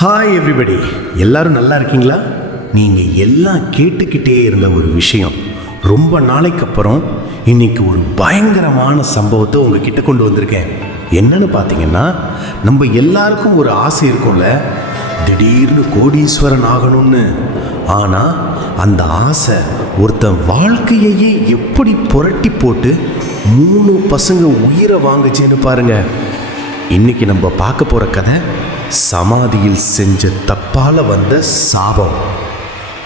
Hi everybody எல்லாரும் நல்லா இருக்கீங்களா? நீங்கள் எல்லாம் கேட்டுக்கிட்டே இருந்த ஒரு விஷயம். ரொம்ப நாளைக்கு அப்புறம் இன்னைக்கு ஒரு பயங்கரமான சம்பவத்தை உங்ககிட்ட கொண்டு வந்திருக்கேன். என்னன்னு பார்த்தீங்கன்னா நம்ம எல்லாருக்கும் ஒரு ஆசை இருக்கும்ல? திடீர்னு கோடீஸ்வரன் ஆகணும்னு. ஆனால் அந்த ஆசை ஒருத்தன் வாழ்க்கையையே எப்படி புரட்டி போட்டு மூணு பசங்க உயிரை வாங்குச்சுன்னு பாருங்க. இன்னைக்கு நம்ம பார்க்க போற கதை சமாதியில் செஞ்ச தப்பால வந்த சாபம்.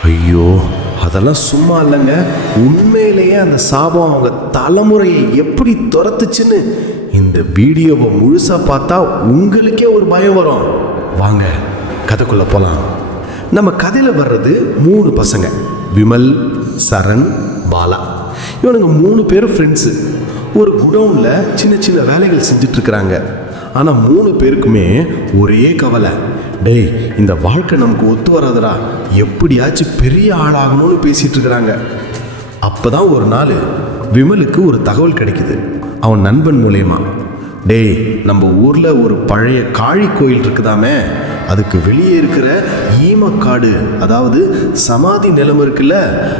ஐயோ அதெல்லாம் சும்மா இல்லைங்க. உண்மையிலேயே அந்த சாபம் அவங்க தலைமுறையை எப்படி துரத்துச்சுன்னு இந்த வீடியோவை முழுசாக பார்த்தா உங்களுக்கே ஒரு பயம் வரும். வாங்க கதைக்குள்ளே போகலாம் நம்ம கதையில் வர்றது மூணு பசங்க. விமல் சரண் பாலா. இவனுங்க மூணு பேரும் ஃப்ரெண்ட்ஸு ஒரு குடவுனில் சின்ன சின்ன வேலைகள் செஞ்சுட்டு இருக்கிறாங்க ஆனால் மூணு பேருக்குமே ஒரே கவலை. டேய் இந்த வாழ்க்கை நமக்கு ஒத்து வராதுடா. எப்படியாச்சும் பெரிய ஆளாகணும்னு பேசிட்டு இருக்கிறாங்க அப்போ தான் ஒரு நாள் விமலுக்கு ஒரு தகவல் கிடைக்குது. அவன் நண்பன் மூலயமா. டேய் நம்ம ஊரில் ஒரு பழைய காளி கோயில் இருக்குதாமே? அதுக்கு வெளியே இருக்கிற ஈமக்காடு அதாவது சமாதி நிலம் இருக்குல்ல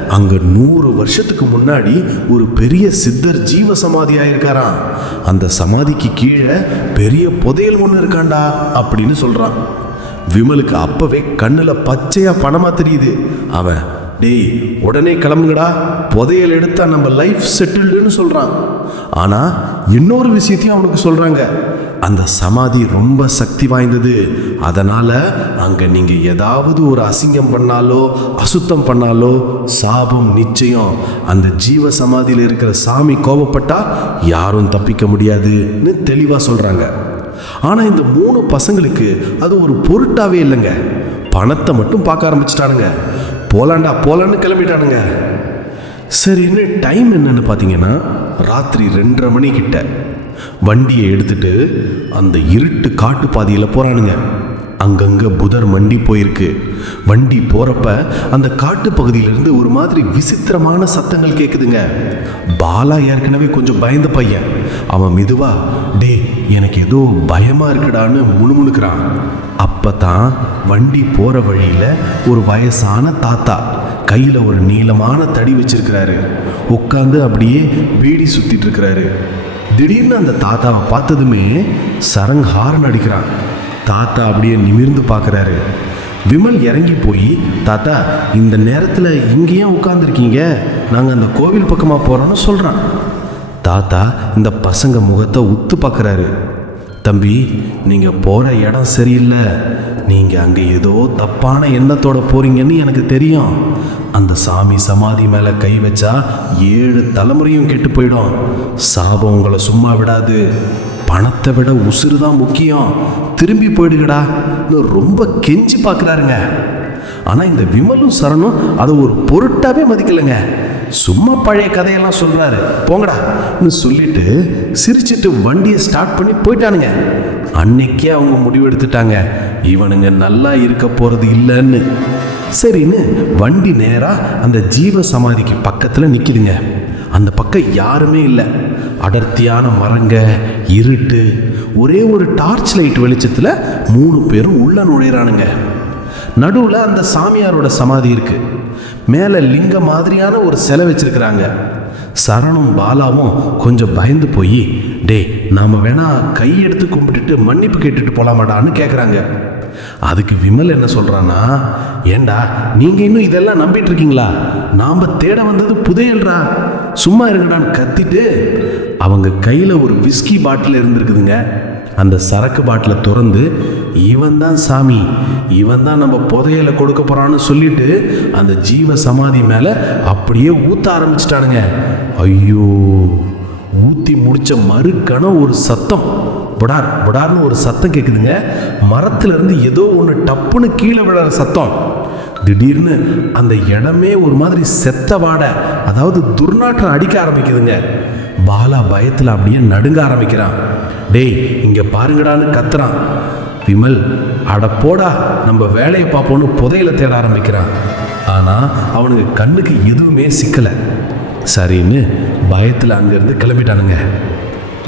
அங்கே நூறு வருஷத்துக்கு முன்னாடி ஒரு பெரிய சித்தர் ஜீவ சமாதி ஆயிருக்காராம். அந்த சமாதிக்கு கீழே பெரிய புதையல் ஒன்று இருக்காண்டா அப்படின்னு சொல்கிறான் விமலுக்கு அப்பவே கண்ணில் பச்சையாக பணமாக தெரியுது. அவன் டேய் உடனே கிளம்புங்கடா. புதையல் எடுத்தா நம்ம லைஃப் செட்டில்டுன்னு சொல்கிறான் ஆனால் இன்னொரு விஷயத்தையும் அவனுக்கு சொல்கிறாங்க அந்த சமாதி ரொம்ப சக்தி வாய்ந்தது. அதனால் அங்கே நீங்கள் ஏதாவது ஒரு அசிங்கம் பண்ணாலோ அசுத்தம் பண்ணாலோ சாபம் நிச்சயம். அந்த ஜீவ சமாதியில் இருக்கிற சாமி கோபப்பட்டா யாரும் தப்பிக்க முடியாதுன்னு தெளிவாக சொல்கிறாங்க ஆனால் இந்த மூணு பசங்களுக்கு அது ஒரு பொருட்டாவே இல்லைங்க. பணத்தை மட்டும் பார்க்க ஆரம்பிச்சிட்டானுங்க. போலாண்டா போலான்னு கிளம்பிட்டானுங்க. சரி இன்னும் டைம் என்னன்னு பார்த்தீங்கன்னா ராத்திரி ரெண்டரை மணிக்கிட்ட வண்டியை எடுத்துட்டு அந்த இருட்டு காட்டு பாதையில் போகிறானுங்க அங்கங்க புதர் மண்டி போயிருக்கு. வண்டி போறப்ப அந்த காட்டு பகுதியிலிருந்து ஒரு மாதிரி விசித்திரமான சத்தங்கள் கேட்குதுங்க பாலா ஏற்கனவே கொஞ்சம் பயந்த பையன். அவன் மெதுவா டே எனக்கு ஏதோ பயமா இருக்குடான்னு முணுமுணுக்கிறான். அப்பதான் வண்டி போற வழியில ஒரு வயசான தாத்தா கையில ஒரு நீளமான தடி வச்சிருக்கிறாரு. உட்காந்து அப்படியே பீடி சுத்திட்டு இருக்கிறாரு. திடீர்னு அந்த தாத்தாவை பார்த்ததுமே சரங் ஹாரன் அடிக்கிறான். தாத்தா அப்படியே நிமிர்ந்து பார்க்குறாரு. விமல் இறங்கி போய் தாத்தா இந்த நேரத்தில் இங்கேயும் உட்காந்துருக்கீங்க நாங்கள் அந்த கோவில் பக்கமாக போகிறோன்னு சொல்கிறான் தாத்தா இந்த பசங்க முகத்தை உத்து பார்க்குறாரு. தம்பி நீங்கள் போகிற இடம் சரியில்லை. நீங்கள் அங்கே ஏதோ தப்பான எண்ணத்தோட போகிறீங்கன்னு எனக்கு தெரியும். அந்த சாமி சமாதி மேலே கை வச்சா ஏழு தலைமுறையும் கெட்டு போயிடும். சாபம் உங்களை சும்மா விடாது. பணத்தை விட உசுறு தான் முக்கியம். திரும்பி போயிடுங்கடா. ரொம்ப கெஞ்சி பார்க்குறாருங்க. ஆனால் இந்த விமலும் சரணும் அதை ஒரு பொருட்டாவே மதிக்கலைங்க. சும்மா பழைய கதையெல்லாம் சொல்கிறாரு போங்கடான்னு சொல்லிட்டு சிரிச்சிட்டு வண்டியை ஸ்டார்ட் பண்ணி போயிட்டானுங்க. அன்னைக்கே அவங்க முடிவெடுத்துட்டாங்க இவனுங்க நல்லா இருக்க போகிறது இல்லைன்னு. சரின்னு வண்டி நேராக அந்த ஜீவ சமாதிக்கு பக்கத்தில் நிற்கிதுங்க அந்த பக்கம் யாருமே இல்லை. அடர்த்தியான மரங்க இருட்டு. ஒரே ஒரு டார்ச் லைட் வெளிச்சத்தில் மூணு பேரும் உள்ள நுழையிறானுங்க. நடுவில் அந்த சாமியாரோட சமாதி இருக்கு. மேலே லிங்க மாதிரியான ஒரு சிலை வச்சிருக்கிறாங்க. சரணும் பாலாவும் கொஞ்சம் பயந்து போய் டே நாம் வேணா கையெடுத்து கும்பிட்டுட்டு மன்னிப்பு கேட்டுட்டு போலாமாடான்னு கேட்குறாங்க அதுக்கு விமல் என்ன சொல்கிறான்னா ஏண்டா நீங்கள் இன்னும் இதெல்லாம் நம்பிட்டு இருக்கீங்களா நாம் தேட வந்தது புதையல்ரா சும்மா இருங்கடான்னு கத்திட்டு அவங்க கையில் ஒரு விஸ்கி பாட்டில் இருந்திருக்குதுங்க. அந்த சரக்கு பாட்டிலை திறந்து இவன் தான் சாமி இவன் தான் நம்ம புதையலை கொடுக்க போகிறான்னு சொல்லிட்டு அந்த ஜீவ சமாதி மேலே அப்படியே ஊற்ற ஆரம்பிச்சிட்டானுங்க. ஐயோ ஊற்றி முடிச்ச மறுக்கணும் ஒரு சத்தம். புடார் புடார்னு ஒரு சத்தம் கேட்குதுங்க மரத்துலேருந்து ஏதோ ஒன்று டப்புன்னு கீழே விழற சத்தம். திடீர்னு அந்த இடமே ஒரு மாதிரி செத்த வாடை அதாவது துர்நாற்றம் அடிக்க ஆரம்பிக்குதுங்க. பாலா பயத்தில் அப்படியே நடுங்க ஆரம்பிக்கிறான். டேய் இங்கே பாருங்கடான்னு கத்துறான். விமல் அட போடா நம்ம வேலையை பார்ப்போன்னு புதையில தேட ஆரம்பிக்கிறான். ஆனால் அவனுக்கு கண்ணுக்கு எதுவுமே சிக்கலை. சரின்னு பயத்தில் அங்கேருந்து கிளம்பிட்டானுங்க.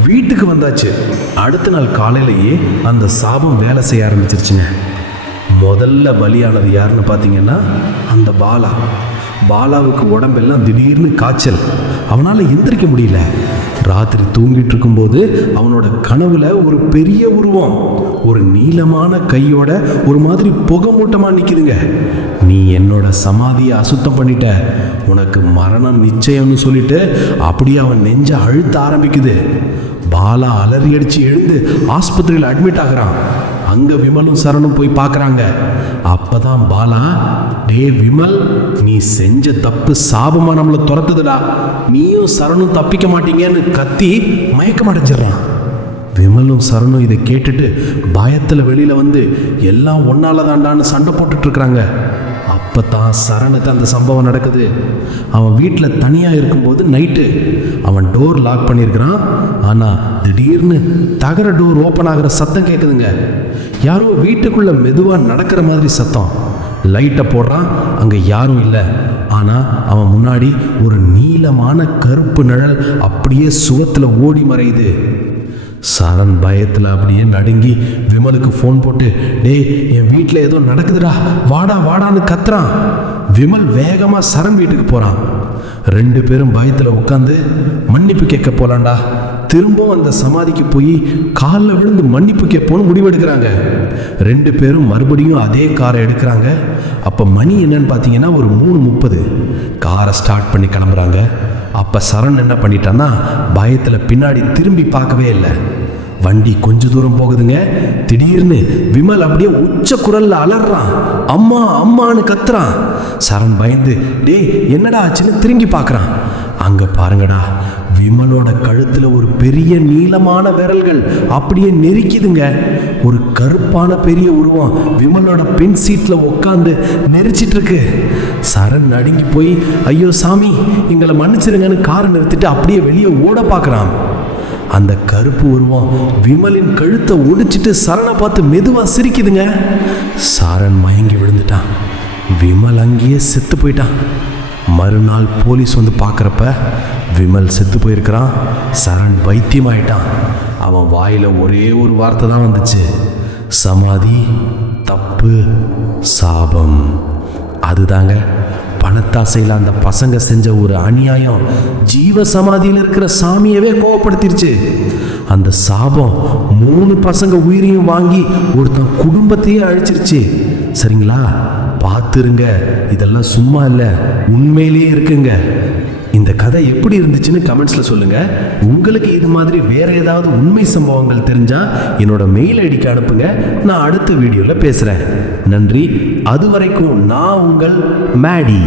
வீட்டுக்கு வந்தாச்சு. அடுத்த நாள் காலையிலேயே அந்த சாபம் வேலை செய்ய ஆரம்பிச்சிருச்சுங்க. முதல்ல பலியானது யாருன்னு பார்த்தீங்கன்னா அந்த பாலா. பாலாவுக்கு உடம்பெல்லாம் திடீர்னு காய்ச்சல். அவனால் எந்திரிக்க முடியல. ராத்திரி தூங்கிட்டு இருக்கும்போது அவனோட கனவுல ஒரு பெரிய உருவம் ஒரு நீளமான கையோட ஒரு மாதிரி புகை மூட்டமாக நீ என்னோட சமாதியை அசுத்தம் பண்ணிட்ட. உனக்கு மரணம் நிச்சயம்னு சொல்லிட்டு அப்படியே அவன் நெஞ்ச அழுத்த ஆரம்பிக்குது. பாலா அலறி அடிச்சு எழுந்து ஆஸ்பத்திரியில் அட்மிட் ஆகுறான். அங்கே விமலும் சரணும் போய் பார்க்குறாங்க. அப்போ தான் பாலா டே விமல் நீ செஞ்ச தப்பு சாபமாக நம்மளை துரத்துதுடா. நீயும் சரணும் தப்பிக்க மாட்டீங்கன்னு கத்தி மயக்கம் அடைஞ்சிடுறான். விமலும் சரணும் இதை கேட்டுட்டு பயத்தில் வெளியில் வந்து எல்லாம் ஒன்னால தாண்டான்னு சண்டை போட்டுட்ருக்குறாங்க அப்போ தான் சரணுக்கு அந்த சம்பவம் நடக்குது. அவன் வீட்டில் தனியாக இருக்கும்போது நைட்டு அவன் டோர் லாக் பண்ணியிருக்கிறான் ஆனால் திடீர்னு தகர டோர் ஓப்பன் ஆகிற சத்தம் கேட்குதுங்க யாரோ வீட்டுக்குள்ளே மெதுவாக நடக்கிற மாதிரி சத்தம். லைட்டை போடுறான் அங்கே யாரும் இல்லை. ஆனால் அவன் முன்னாடி ஒரு நீளமான கருப்பு நிழல் அப்படியே சுவத்தில் ஓடி மறையுது. சரண் பயத்தில் அப்படியே நடுங்கி விமலுக்கு ஃபோன் போட்டு டேய் என் வீட்டில் ஏதோ நடக்குதுடா. வாடா வாடான்னு கத்துறான். விமல் வேகமாக சரண் வீட்டுக்கு போகிறான் ரெண்டு பேரும் பயத்தில் உட்காந்து மன்னிப்பு கேட்க போலாம்டா. திரும்பவும் அந்த சமாதிக்கு போய் காலில் விழுந்து மன்னிப்பு கேட்போன்னு முடிவெடுக்கிறாங்க. ரெண்டு பேரும் மறுபடியும் அதே காரை எடுக்கிறாங்க. அப்போ மணி என்னன்னு பார்த்தீங்கன்னா ஒரு மூணு முப்பது. காரை ஸ்டார்ட் பண்ணி கிளம்புறாங்க. அப்போ சரண் என்ன பண்ணிட்டான்னா பயத்தில் பின்னாடி திரும்பி பார்க்கவே இல்லை. வண்டி கொஞ்ச தூரம் போகுதுங்க. திடீர்னு விமல் அப்படியே உச்ச குரல்ல அலறான். அம்மா அம்மான்னு கத்துறான். சரண் பயந்து டேய் என்னடா ஆச்சுன்னு திரும்பி பார்க்குறான். அங்கே பாருங்கடா விமலோட கழுத்தில் ஒரு பெரிய நீளமான விரல்கள் அப்படியே நெரிக்குதுங்க. ஒரு கருப்பான பெரிய உருவம் விமலோட பின் சீட்டில் உட்காந்து நெரிச்சிட்டு இருக்கு சரண் நடுங்கி போய் ஐயோ சாமி எங்களை மன்னிச்சிருங்கன்னு காரை நிறுத்திட்டு அப்படியே வெளியே ஓட பார்க்கறான் அந்த கருப்பு உருவம் விமலின் கழுத்தை ஒடிச்சிட்டு சரணை பார்த்து மெதுவாக சிரிக்குதுங்க. சரண் மயங்கி விழுந்துட்டான். விமல் அங்கேயே செத்து போயிட்டான். மறுநாள் போலீஸ் வந்து பார்க்குறப்ப விமல் செத்து போயிருக்கிறான். சரண் பைத்தியமாயிட்டான் அவன் வாயில் ஒரே ஒரு வார்த்தை தான் வந்துச்சு. சமாதி தப்பு சாபம். அதுதாங்க பணத்தாசையில் அந்த பசங்க செஞ்ச ஒரு அநியாயம். ஜீவ சமாதியில் இருக்கிற சாமியவே கோவப்படுத்திருச்சு. அந்த சாபம் மூணு பசங்க உயிரையும் வாங்கி ஒருத்தன் குடும்பத்தையே அழிச்சிருச்சு. சரிங்களா? பார்த்து பார்த்துருங்க. இதெல்லாம் சும்மா இல்லை. உண்மையிலேயே இருக்குங்க. இந்த கதை எப்படி இருந்துச்சுன்னு கமெண்ட்ஸில் சொல்லுங்கள் உங்களுக்கு இது மாதிரி வேற ஏதாவது உண்மை சம்பவங்கள் தெரிஞ்சால் என்னோட மெயில் ஐடிக்கு அனுப்புங்க. நான் அடுத்த வீடியோவில் பேசுகிறேன் நன்றி. அது வரைக்கும் நான் உங்கள் மேடி.